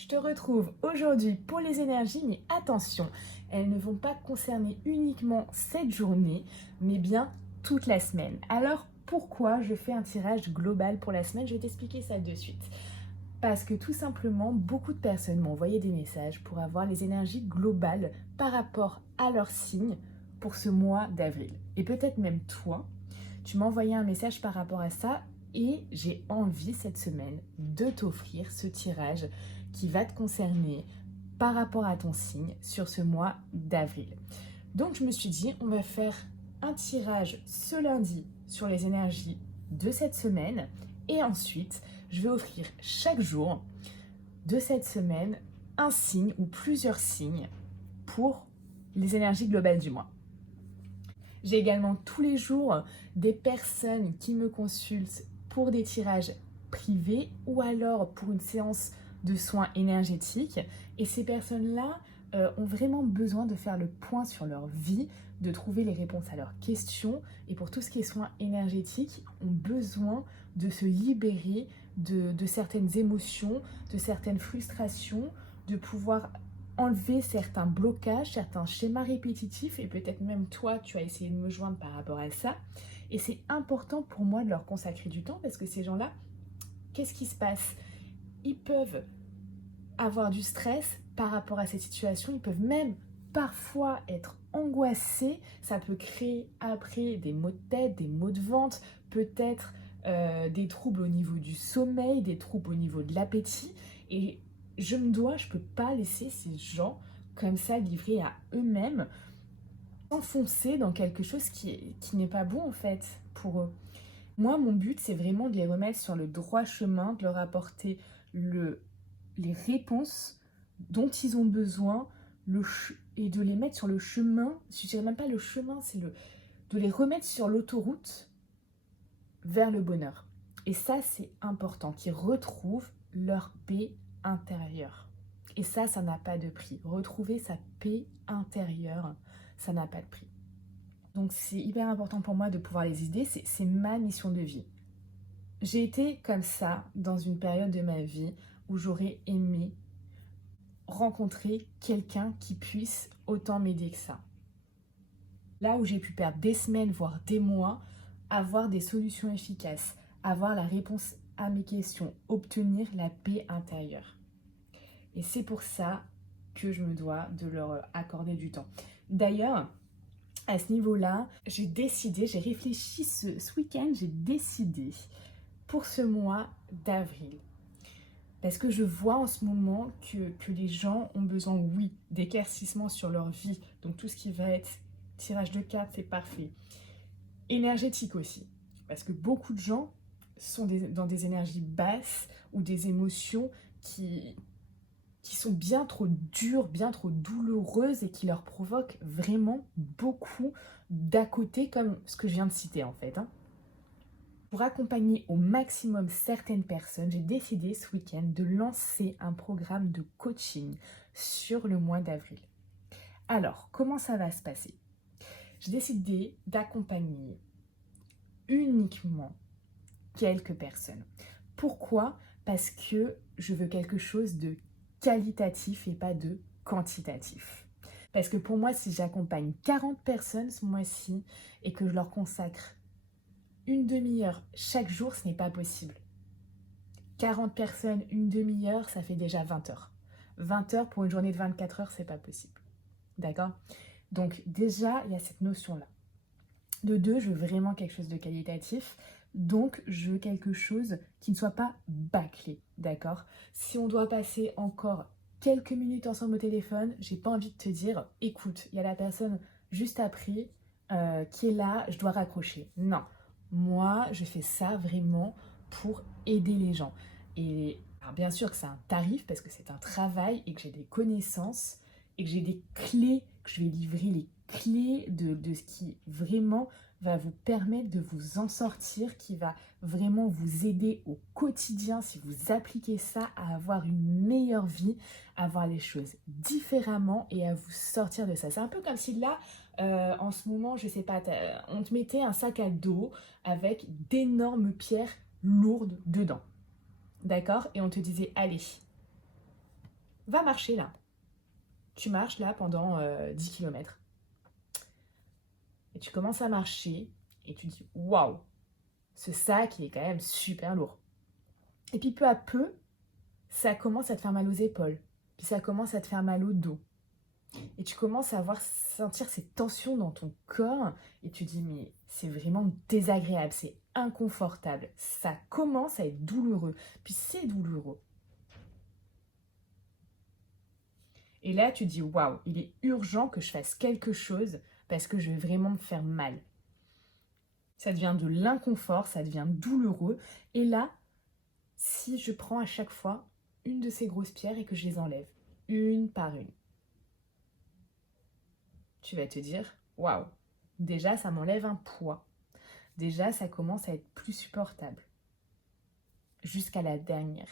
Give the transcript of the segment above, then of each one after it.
Je te retrouve aujourd'hui pour les énergies, mais attention, elles ne vont pas concerner uniquement cette journée, mais bien toute la semaine. Alors pourquoi je fais un tirage global pour la semaine? Je vais t'expliquer ça de suite. Parce que tout simplement, beaucoup de personnes m'ont envoyé des messages pour avoir les énergies globales par rapport à leur signe pour ce mois d'avril. Et peut-être même toi, tu m'as envoyé un message par rapport à ça et j'ai envie cette semaine de t'offrir ce tirage qui va te concerner par rapport à ton signe sur ce mois d'avril. Donc je me suis dit, on va faire un tirage ce lundi sur les énergies de cette semaine et ensuite je vais offrir chaque jour de cette semaine un signe ou plusieurs signes pour les énergies globales du mois. J'ai également tous les jours des personnes qui me consultent pour des tirages privés ou alors pour une séance de soins énergétiques. Et ces personnes-là ont vraiment besoin de faire le point sur leur vie, de trouver les réponses à leurs questions. Et pour tout ce qui est soins énergétiques, ont besoin de se libérer de certaines émotions, de certaines frustrations, de pouvoir enlever certains blocages, certains schémas répétitifs, et peut-être même toi, tu as essayé de me joindre par rapport à ça. Et c'est important pour moi de leur consacrer du temps parce que ces gens-là, qu'est-ce qui se passe? Ils peuvent avoir du stress par rapport à cette situation, ils peuvent même parfois être angoissés, ça peut créer après des maux de tête, des maux de ventre, peut-être des troubles au niveau du sommeil, des troubles au niveau de l'appétit. Et je peux pas laisser ces gens comme ça livrés à eux-mêmes, s'enfoncer dans quelque chose qui n'est pas bon en fait pour eux. Moi, mon but, c'est vraiment de les remettre sur le droit chemin, de leur apporter les réponses dont ils ont besoin et de les mettre sur le chemin. Je dirais même pas le chemin, de les remettre sur l'autoroute vers le bonheur. Et ça, c'est important, qu'ils retrouvent leur paix intérieure. Et ça n'a pas de prix. Retrouver sa paix intérieure, ça n'a pas de prix. Donc c'est hyper important pour moi de pouvoir les aider, c'est ma mission de vie. J'ai été comme ça dans une période de ma vie où j'aurais aimé rencontrer quelqu'un qui puisse autant m'aider que ça. Là où j'ai pu perdre des semaines, voire des mois, avoir des solutions efficaces, avoir la réponse à mes questions, obtenir la paix intérieure. Et c'est pour ça que je me dois de leur accorder du temps. D'ailleurs, à ce niveau-là, j'ai réfléchi ce week-end, j'ai décidé pour ce mois d'avril. Parce que je vois en ce moment que les gens ont besoin, oui, d'éclaircissements sur leur vie. Donc tout ce qui va être tirage de cartes, c'est parfait. Énergétique aussi. Parce que beaucoup de gens sont dans des énergies basses ou des émotions qui sont bien trop dures, bien trop douloureuses et qui leur provoquent vraiment beaucoup d'à côté, comme ce que je viens de citer en fait. Pour accompagner au maximum certaines personnes, j'ai décidé ce week-end de lancer un programme de coaching sur le mois d'avril. Alors, comment ça va se passer? J'ai décidé d'accompagner uniquement quelques personnes. Pourquoi? Parce que je veux quelque chose de qualitatif et pas de quantitatif. Parce que pour moi, si j'accompagne 40 personnes ce mois-ci et que je leur consacre une demi-heure chaque jour, ce n'est pas possible. 40 personnes, une demi-heure, ça fait déjà 20 heures. 20 heures pour une journée de 24 heures, c'est pas possible. D'accord? Donc déjà, il y a cette notion-là. De deux, je veux vraiment quelque chose de qualitatif. Donc, je veux quelque chose qui ne soit pas bâclé. D'accord? Si on doit passer encore quelques minutes ensemble au téléphone, j'ai pas envie de te dire, écoute, il y a la personne juste après qui est là, je dois raccrocher. Non. Moi, je fais ça vraiment pour aider les gens. Et alors bien sûr que c'est un tarif parce que c'est un travail et que j'ai des connaissances et que j'ai des clés, que je vais livrer les clés de ce qui vraiment va vous permettre de vous en sortir, qui va vraiment vous aider au quotidien si vous appliquez ça à avoir une meilleure vie, à voir les choses différemment et à vous sortir de ça. C'est un peu comme si là, en ce moment, je sais pas, on te mettait un sac à dos avec d'énormes pierres lourdes dedans. D'accord? Et on te disait, allez, Va marcher là. Tu marches là pendant 10 km. Et tu commences à marcher et tu dis waouh, ce sac il est quand même super lourd. Et puis peu à peu, ça commence à te faire mal aux épaules. Puis ça commence à te faire mal au dos. Et tu commences à sentir ces tensions dans ton corps. Et tu dis mais c'est vraiment désagréable, c'est inconfortable. Ça commence à être douloureux. Puis c'est douloureux. Et là, tu dis waouh, il est urgent que je fasse quelque chose parce que je vais vraiment me faire mal. Ça devient de l'inconfort, ça devient douloureux. Et là, si je prends à chaque fois une de ces grosses pierres et que je les enlève, une par une, tu vas te dire waouh, déjà ça m'enlève un poids. Déjà, ça commence à être plus supportable. Jusqu'à la dernière.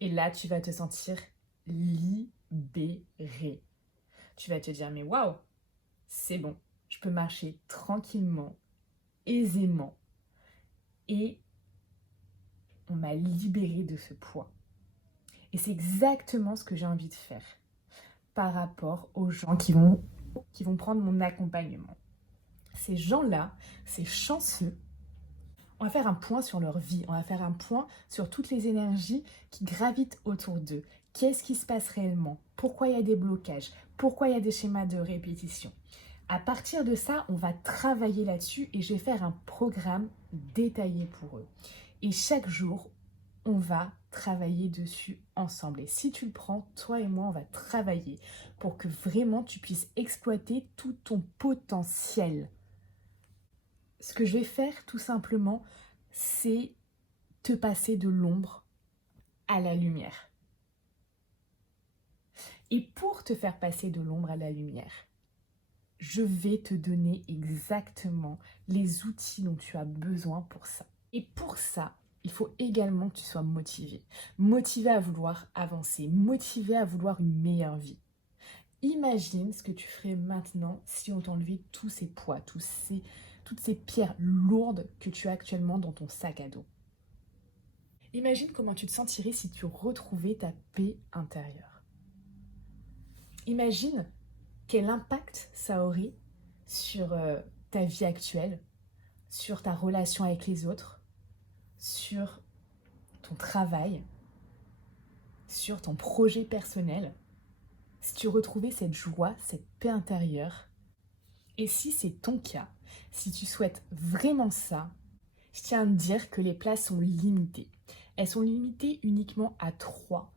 Et là, tu vas te sentir libéré. Tu vas te dire mais waouh, c'est bon, je peux marcher tranquillement, aisément. Et on m'a libéré de ce poids. Et c'est exactement ce que j'ai envie de faire par rapport aux gens qui vont prendre mon accompagnement. Ces gens-là, ces chanceux, on va faire un point sur leur vie, on va faire un point sur toutes les énergies qui gravitent autour d'eux. Qu'est-ce qui se passe réellement? Pourquoi il y a des blocages? Pourquoi il y a des schémas de répétition? À partir de ça, on va travailler là-dessus et je vais faire un programme détaillé pour eux. Et chaque jour, on va travailler dessus ensemble. Et si tu le prends, toi et moi, on va travailler pour que vraiment tu puisses exploiter tout ton potentiel. Ce que je vais faire tout simplement, c'est te passer de l'ombre à la lumière. Et pour te faire passer de l'ombre à la lumière, je vais te donner exactement les outils dont tu as besoin pour ça. Et pour ça, il faut également que tu sois motivé. Motivé à vouloir avancer, motivé à vouloir une meilleure vie. Imagine ce que tu ferais maintenant si on t'enlevait tous ces poids, toutes ces pierres lourdes que tu as actuellement dans ton sac à dos. Imagine comment tu te sentirais si tu retrouvais ta paix intérieure. Imagine quel impact ça aurait sur ta vie actuelle, sur ta relation avec les autres, sur ton travail, sur ton projet personnel, si tu retrouvais cette joie, cette paix intérieure. Et si c'est ton cas, si tu souhaites vraiment ça, je tiens à te dire que les places sont limitées. Elles sont limitées uniquement à 3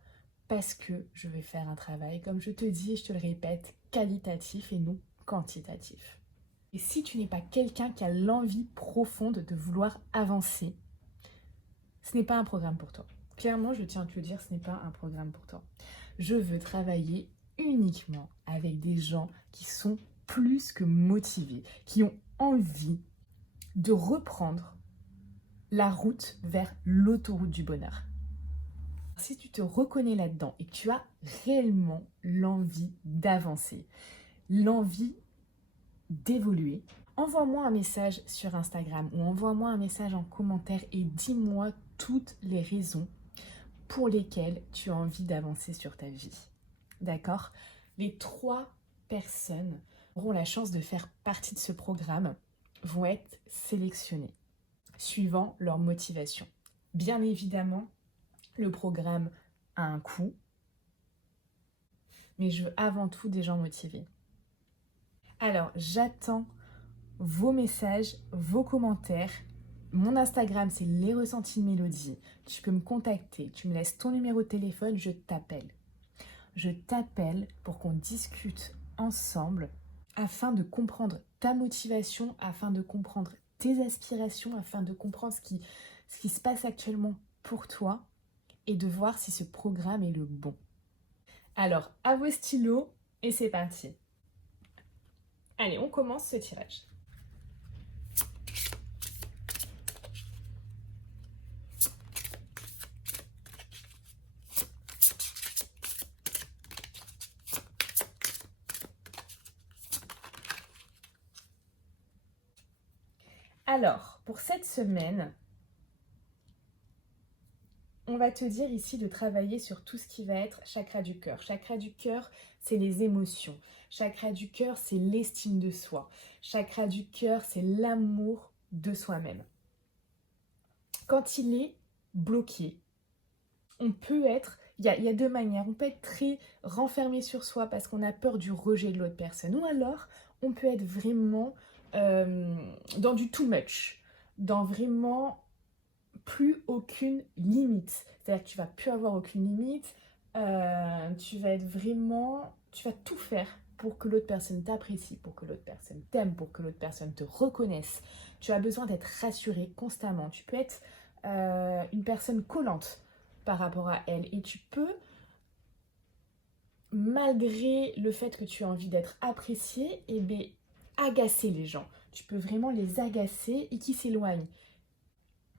parce que je vais faire un travail, comme je te dis et je te le répète, qualitatif et non quantitatif. Et si tu n'es pas quelqu'un qui a l'envie profonde de vouloir avancer, ce n'est pas un programme pour toi. Clairement, je tiens à te le dire, ce n'est pas un programme pour toi. Je veux travailler uniquement avec des gens qui sont plus que motivés, qui ont envie de reprendre la route vers l'autoroute du bonheur. Si tu te reconnais là-dedans et que tu as réellement l'envie d'avancer, l'envie d'évoluer, envoie-moi un message sur Instagram ou envoie-moi un message en commentaire et dis-moi toutes les raisons pour lesquelles tu as envie d'avancer sur ta vie. D'accord? Les 3 personnes auront la chance de faire partie de ce programme vont être sélectionnées suivant leur motivation. Bien évidemment, le programme a un coût, mais je veux avant tout des gens motivés. Alors, j'attends vos messages, vos commentaires. Mon Instagram, c'est Les Ressentis de Mélodie. Tu peux me contacter, tu me laisses ton numéro de téléphone, je t'appelle. Je t'appelle pour qu'on discute ensemble afin de comprendre ta motivation, afin de comprendre tes aspirations, afin de comprendre ce qui se passe actuellement pour toi et de voir si ce programme est le bon. Alors, à vos stylos et c'est parti. Allez, on commence ce tirage. Alors, pour cette semaine, on va te dire ici de travailler sur tout ce qui va être chakra du cœur. Chakra du cœur, c'est les émotions. Chakra du cœur, c'est l'estime de soi. Chakra du cœur, c'est l'amour de soi-même. Quand il est bloqué, on peut être, il y a deux manières, on peut être très renfermé sur soi parce qu'on a peur du rejet de l'autre personne, ou alors on peut être vraiment dans du too much, dans vraiment plus aucune limite. C'est-à-dire que tu vas plus avoir aucune limite, tu vas être vraiment, tu vas tout faire pour que l'autre personne t'apprécie, pour que l'autre personne t'aime, pour que l'autre personne te reconnaisse. Tu as besoin d'être rassuré constamment. Tu peux être une personne collante par rapport à elle et tu peux, malgré le fait que tu as envie d'être apprécié, eh bien, agacer les gens. Tu peux vraiment les agacer et qu'ils s'éloignent.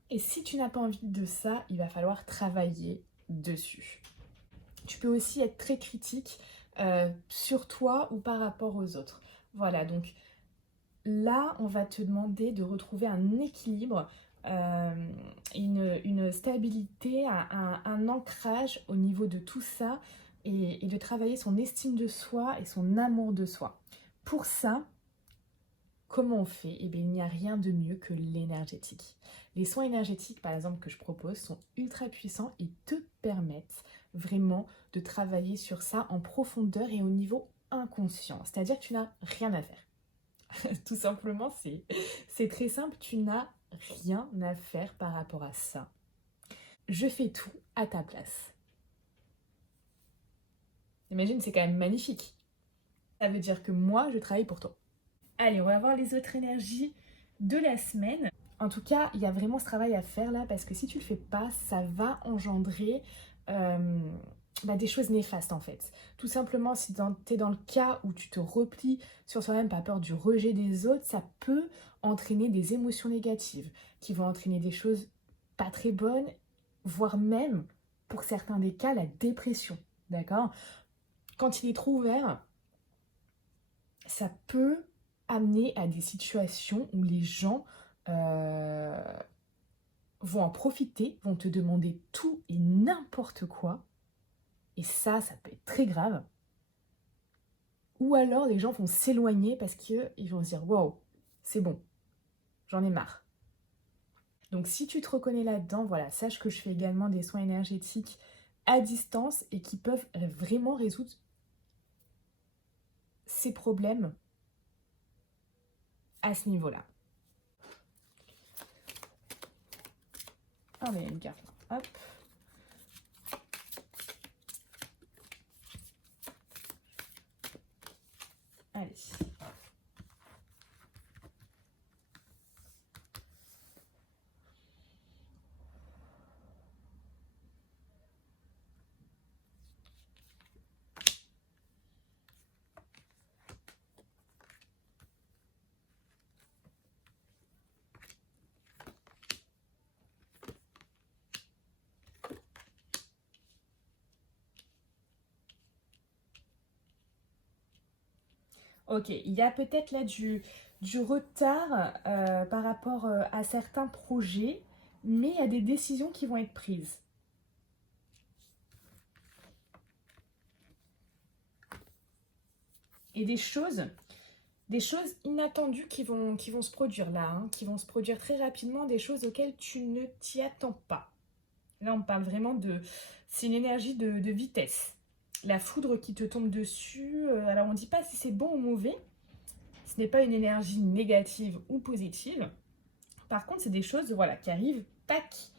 Et si tu n'as pas envie de ça, il va falloir travailler dessus. Tu peux aussi être très critique sur toi ou par rapport aux autres. Voilà, donc là, on va te demander de retrouver un équilibre, une stabilité, un ancrage au niveau de tout ça et de travailler son estime de soi et son amour de soi. Pour ça, comment on fait? Eh bien, il n'y a rien de mieux que l'énergétique. Les soins énergétiques, par exemple, que je propose, sont ultra puissants et te permettent vraiment de travailler sur ça en profondeur et au niveau inconscient. C'est-à-dire que tu n'as rien à faire. Tout simplement, c'est très simple, tu n'as rien à faire par rapport à ça. Je fais tout à ta place. Imagine, c'est quand même magnifique. Ça veut dire que moi, je travaille pour toi. Allez, on va voir les autres énergies de la semaine. En tout cas, il y a vraiment ce travail à faire là parce que si tu le fais pas, ça va engendrer des choses néfastes en fait. Tout simplement, si tu es dans le cas où tu te replies sur toi-même par peur du rejet des autres, ça peut entraîner des émotions négatives qui vont entraîner des choses pas très bonnes, voire même, pour certains des cas, la dépression. D'accord? Quand il est trop ouvert, ça peut amener à des situations où les gens vont en profiter, vont te demander tout et n'importe quoi. Et ça peut être très grave. Ou alors les gens vont s'éloigner parce qu'ils vont se dire « Wow, c'est bon, j'en ai marre ». Donc si tu te reconnais là-dedans, voilà, sache que je fais également des soins énergétiques à distance et qui peuvent vraiment résoudre ces problèmes à ce niveau-là. Ah, mais il y a une carte là. Hop. Allez. Ok, il y a peut-être là du retard par rapport à certains projets, mais il y a des décisions qui vont être prises. Et des choses inattendues qui vont se produire là, hein, qui vont se produire très rapidement, des choses auxquelles tu ne t'y attends pas. Là, on parle vraiment de... C'est une énergie de vitesse. La foudre qui te tombe dessus, alors on ne dit pas si c'est bon ou mauvais, ce n'est pas une énergie négative ou positive. Par contre, c'est des choses voilà, qui arrivent, tac,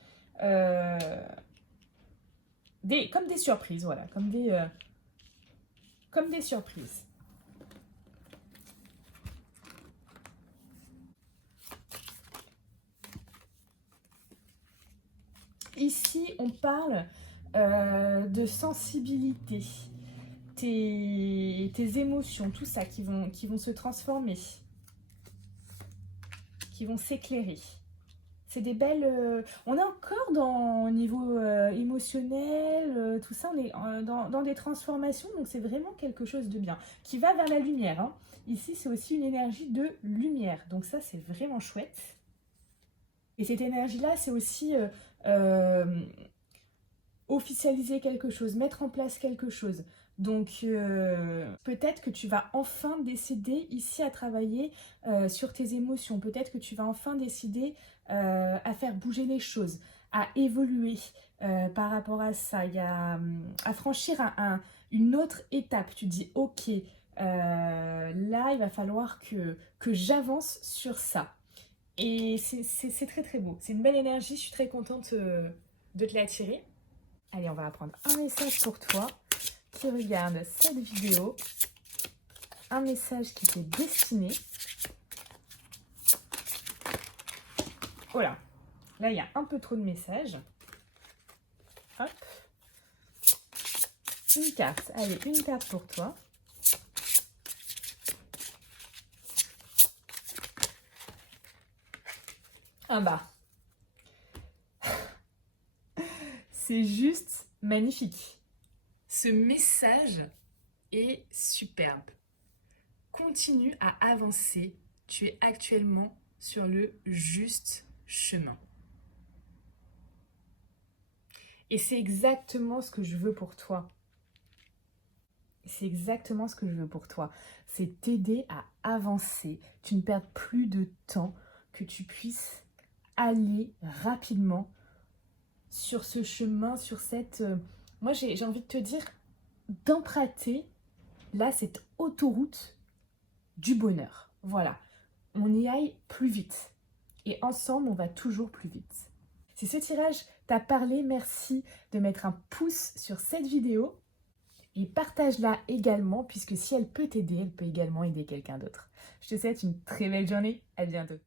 comme des surprises, voilà, comme des surprises. Ici, on parle de sensibilité, tes émotions, tout ça qui vont se transformer, qui vont s'éclairer. C'est des belles... on est encore au niveau émotionnel, tout ça, on est dans des transformations, donc c'est vraiment quelque chose de bien, qui va vers la lumière. Hein. Ici, c'est aussi une énergie de lumière, donc ça, c'est vraiment chouette. Et cette énergie-là, c'est aussi officialiser quelque chose, mettre en place quelque chose. Donc peut-être que tu vas enfin décider ici à travailler sur tes émotions. Peut-être que tu vas enfin décider à faire bouger les choses, à évoluer par rapport à ça. Il y a à franchir une autre étape. Tu dis ok, là il va falloir que j'avance sur ça. Et c'est très très beau. C'est une belle énergie. Je suis très contente de te l'attirer. Allez, on va apprendre un message pour toi qui regarde cette vidéo. Un message qui t'est destiné. Oh là, là il y a un peu trop de messages. Hop. Une carte. Allez, une carte pour toi. Ah bah. C'est juste magnifique. Ce message est superbe. Continue à avancer. Tu es actuellement sur le juste chemin. Et c'est exactement ce que je veux pour toi. C'est exactement ce que je veux pour toi. C'est t'aider à avancer. Tu ne perds plus de temps, que tu puisses aller rapidement sur ce chemin, sur cette... Moi, j'ai envie de te dire d'emprunter, là, cette autoroute du bonheur. Voilà. On y aille plus vite. Et ensemble, on va toujours plus vite. Si ce tirage t'a parlé, merci de mettre un pouce sur cette vidéo et partage-la également, puisque si elle peut t'aider, elle peut également aider quelqu'un d'autre. Je te souhaite une très belle journée. À bientôt.